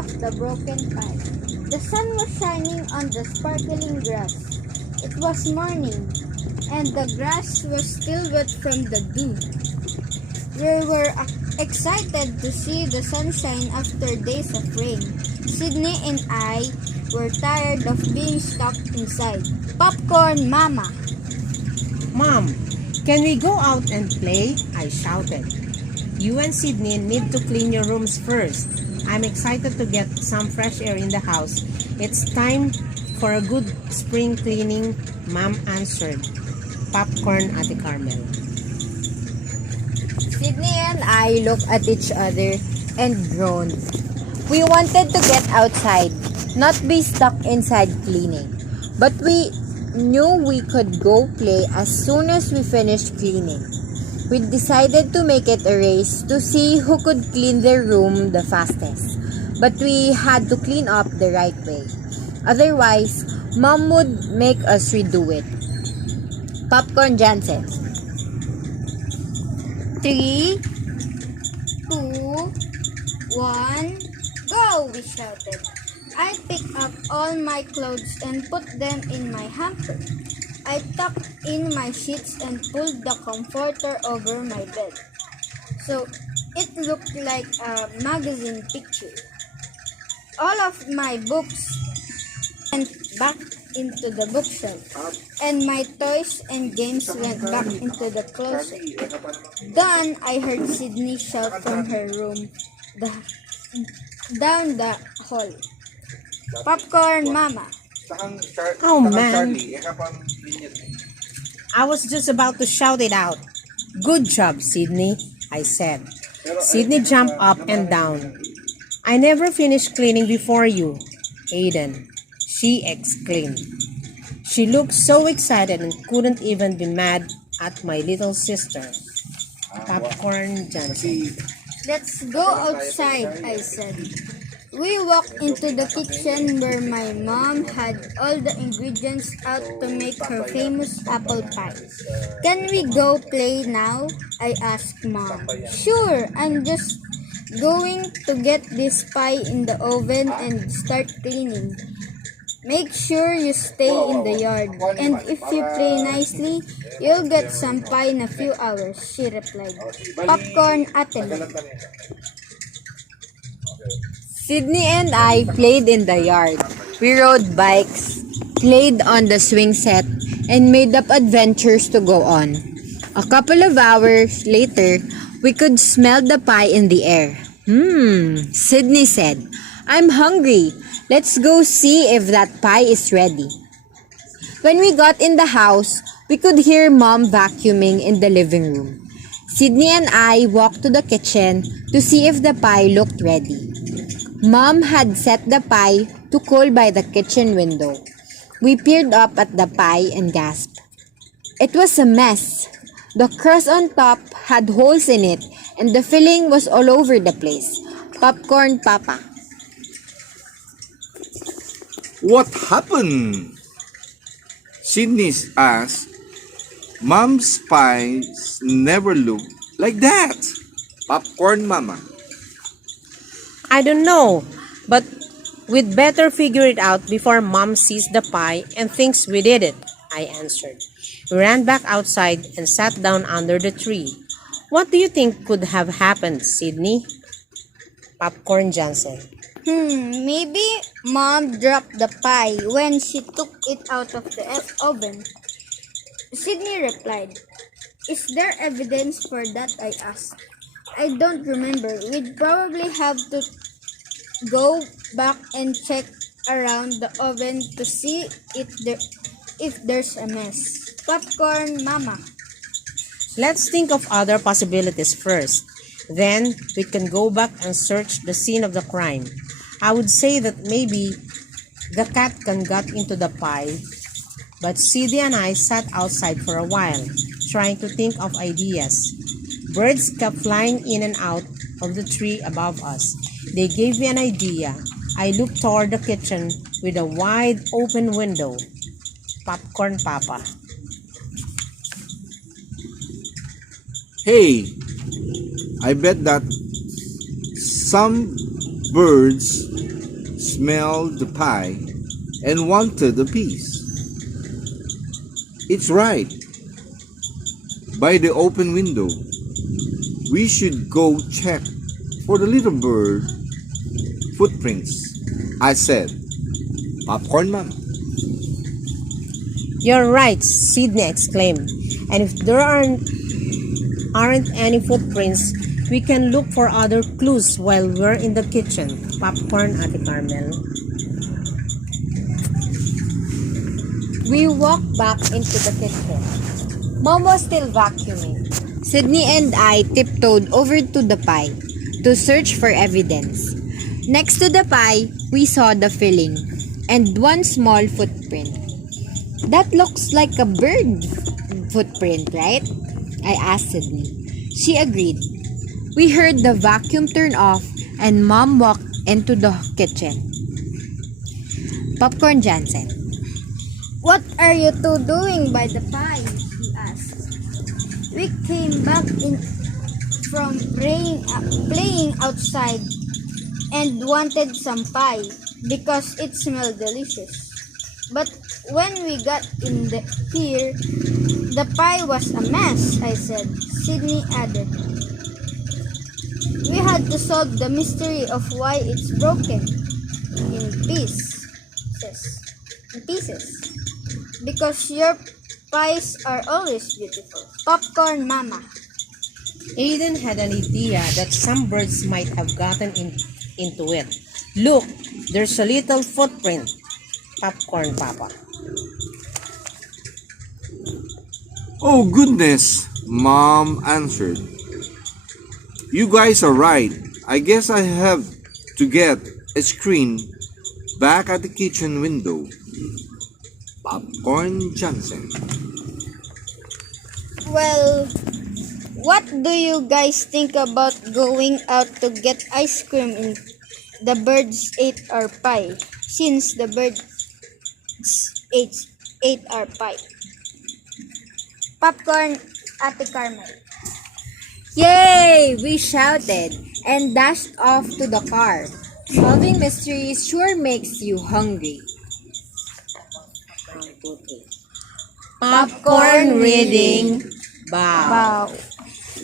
of the broken pipe. The sun was shining on the sparkling grass. It was morning, and the grass was still wet from the dew. We were excited to see the sunshine after days of rain. Sydney and I were tired of being stuck inside. Popcorn Mama! Mom, can we go out and play? I shouted. You and Sydney need to clean your rooms first. I'm excited to get some fresh air in the house. It's time for a good spring cleaning, Mom answered. Popcorn, Ate Carmel. Sydney and I looked at each other and groaned. We wanted to get outside, not be stuck inside cleaning. But we knew we could go play as soon as we finished cleaning. We decided to make it a race to see who could clean their room the fastest. But we had to clean up the right way. Otherwise, Mom would make us redo it. Popcorn Jansen. 3, 2, 1, go! We shouted. I picked up all my clothes and put them in my hamper. I tucked in my sheets and pulled the comforter over my bed, so it looked like a magazine picture. All of my books went back into the bookshelf, and my toys and games went back into the closet. Then I heard Sydney shout from her room down the hall. Popcorn Mama! Oh man, I was just about to shout it out. Good job, Sydney, I said. Sydney jumped up and down. I never finished cleaning before you, Aiden, she exclaimed. She looked so excited and couldn't even be mad at my little sister. Popcorn Johnson. Let's go outside, I said. We walked into the kitchen where my mom had all the ingredients out to make her famous apple pie. Can we go play now? I asked Mom. Sure, I'm just going to get this pie in the oven and start cleaning. Make sure you stay in the yard, and if you play nicely, you'll get some pie in a few hours, she replied. Popcorn Ateli. Sydney and I played in the yard. We rode bikes, played on the swing set, and made up adventures to go on. A couple of hours later, we could smell the pie in the air. Sydney said, I'm hungry. Let's go see if that pie is ready. When we got in the house, we could hear Mom vacuuming in the living room. Sydney and I walked to the kitchen to see if the pie looked ready. Mom had set the pie to cool by the kitchen window. We peered up at the pie and gasped. It was a mess. The crust on top had holes in it and the filling was all over the place. Popcorn Papa. What happened? Sydney asked. Mom's pies never looked like that. Popcorn Mama. I don't know, but we'd better figure it out before Mom sees the pie and thinks we did it, I answered. We ran back outside and sat down under the tree. What do you think could have happened, Sydney? Popcorn Johnson. Maybe Mom dropped the pie when she took it out of the oven. Sydney replied. Is there evidence for that? I asked. I don't remember. We'd probably have to go back and check around the oven to see if there's a mess. Popcorn Mama. Let's think of other possibilities first. Then we can go back and search the scene of the crime. I would say that maybe the cat got into the pie, but Sidi and I sat outside for a while, trying to think of ideas. Birds kept flying in and out of the tree above us. They gave me an idea. I looked toward the kitchen with a wide open window. Popcorn Papa. Hey, I bet that some birds smelled the pie and wanted a piece. It's right. By the open window. We should go check for the little bird footprints, I said. Popcorn Mama. You're right, Sydney exclaimed. And if there aren't any footprints, we can look for other clues while we're in the kitchen. Popcorn, Ate Carmel. We walked back into the kitchen. Mom was still vacuuming. Sydney and I tiptoed over to the pie to search for evidence. Next to the pie, we saw the filling and one small footprint. That looks like a bird footprint, right? I asked Sydney. She agreed. We heard the vacuum turn off and Mom walked into the kitchen. Popcorn Jansen. What are you two doing by the pie? He asked. We came back in from playing outside and wanted some pie because it smelled delicious. But when we got in here, the pie was a mess, I said. Sydney added. We had to solve the mystery of why it's broken in pieces. Because your pies are always beautiful. Popcorn Mama. Aiden had an idea that some birds might have gotten into it. Look, there's a little footprint. Popcorn Papa. Oh goodness, Mom answered. You guys are right. I guess I have to get a screen back at the kitchen window. Popcorn Johnson. Well, what do you guys think about going out to get ice cream in the birds ate our pie? Since the birds ate our pie. Popcorn, Ate Carmel. Yay! We shouted and dashed off to the car. Solving mysteries sure makes you hungry. 1, 2, 3. Popcorn reading. Bow. Wow.